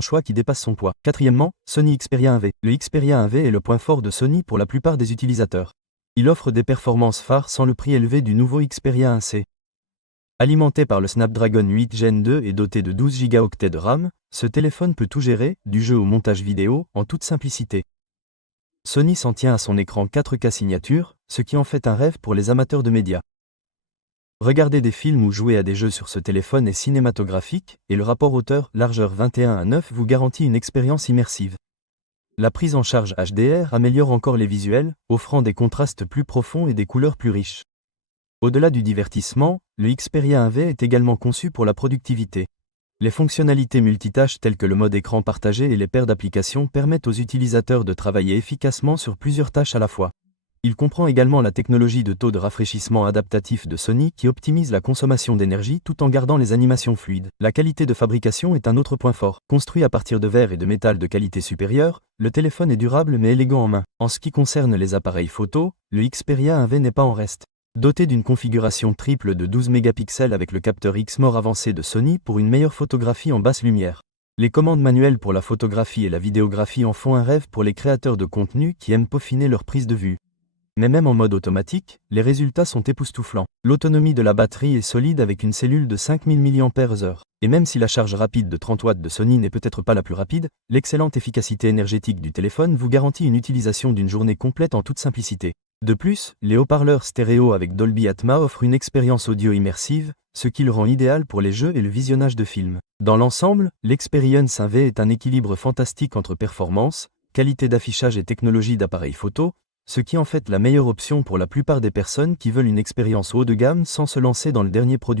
choix qui dépasse son poids. Quatrièmement, Sony Xperia 1V. Le Xperia 1V est le point fort de Sony pour la plupart des utilisateurs. Il offre des performances phares sans le prix élevé du nouveau Xperia 1C. Alimenté par le Snapdragon 8 Gen 2 et doté de 12 Go de RAM, ce téléphone peut tout gérer, du jeu au montage vidéo, en toute simplicité. Sony s'en tient à son écran 4K signature, ce qui en fait un rêve pour les amateurs de médias. Regarder des films ou jouer à des jeux sur ce téléphone est cinématographique, et le rapport hauteur-largeur 21:9 vous garantit une expérience immersive. La prise en charge HDR améliore encore les visuels, offrant des contrastes plus profonds et des couleurs plus riches. Au-delà du divertissement, le Xperia 1V est également conçu pour la productivité. Les fonctionnalités multitâches telles que le mode écran partagé et les paires d'applications permettent aux utilisateurs de travailler efficacement sur plusieurs tâches à la fois. Il comprend également la technologie de taux de rafraîchissement adaptatif de Sony qui optimise la consommation d'énergie tout en gardant les animations fluides. La qualité de fabrication est un autre point fort. Construit à partir de verre et de métal de qualité supérieure, le téléphone est durable mais élégant en main. En ce qui concerne les appareils photo, le Xperia 1V n'est pas en reste. Doté d'une configuration triple de 12 mégapixels avec le capteur X-Mor avancé de Sony pour une meilleure photographie en basse lumière. Les commandes manuelles pour la photographie et la vidéographie en font un rêve pour les créateurs de contenu qui aiment peaufiner leur prise de vue. Mais même en mode automatique, les résultats sont époustouflants. L'autonomie de la batterie est solide avec une cellule de 5000 mAh. Et même si la charge rapide de 30 watts de Sony n'est peut-être pas la plus rapide, l'excellente efficacité énergétique du téléphone vous garantit une utilisation d'une journée complète en toute simplicité. De plus, les haut-parleurs stéréo avec Dolby Atmos offrent une expérience audio immersive, ce qui le rend idéal pour les jeux et le visionnage de films. Dans l'ensemble, l'Experience 1V est un équilibre fantastique entre performance, qualité d'affichage et technologie d'appareil photo, ce qui en fait la meilleure option pour la plupart des personnes qui veulent une expérience haut de gamme sans se lancer dans le dernier produit.